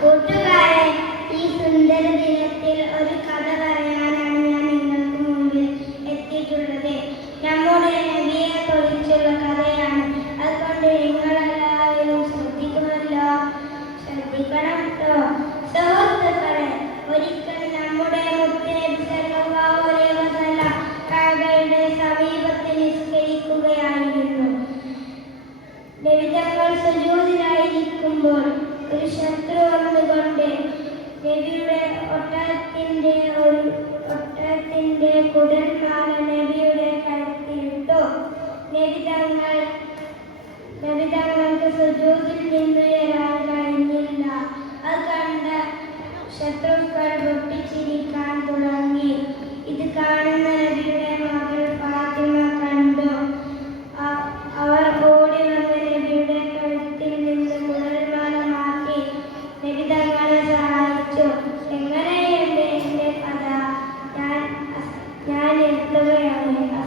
കൂട്ടുകാരെ, ഈ സുന്ദര ദിനത്തിൽ ഒരു കഥ പറയാനാണ് ഞാൻ നിങ്ങൾക്ക് മുമ്പിൽ എത്തിയിട്ടുള്ളത്. നമ്മുടെ നബിയെ കുറിച്ചുള്ള കഥയാണ്. അതുകൊണ്ട് നിങ്ങളെല്ലാവരും ശ്രദ്ധിക്കണം കേട്ടോ. സുഹൃത്തുക്കളെ, ഒരിക്കൽ നമ്മുടെ മുത്തുനബി സല്ലല്ലാഹു അലൈഹി വസല്ലം കഅബയുടെ സമീപത്ത് നിസ്കരിക്കുകയായിരുന്നു. നബി തങ്ങൾ സുജൂദിലായിരിക്കുമ്പോൾ ഒരു ശത്രു വന്നുകൊണ്ട് നബിയുടെ ഒട്ടകത്തിന്റെ കുടൽമാല നബിയുടെ കഴുത്തിലിട്ടു. നബി തങ്ങൾക്ക് സുജൂദിൽ നിന്നുയരാൻ കഴിഞ്ഞില്ല. അത് കണ്ട ശത്രുക്കൾ പൊട്ടിച്ചിരിക്കാൻ തുടങ്ങി. ഇത് കാണുന്ന നബിയുടെ മകൾ ഫാത്തിമ കണ്ടു. അവർ ഓടി വന്ന് നബിയുടെ കഴുത്തിൽ നിന്ന് കുടൽമാല മാറ്റി നബി തങ്ങളെ സഹായിച്ചു. എങ്ങനെയുണ്ട് എന്റെ കഥ? ഞാൻ എത്തുകയാണ്.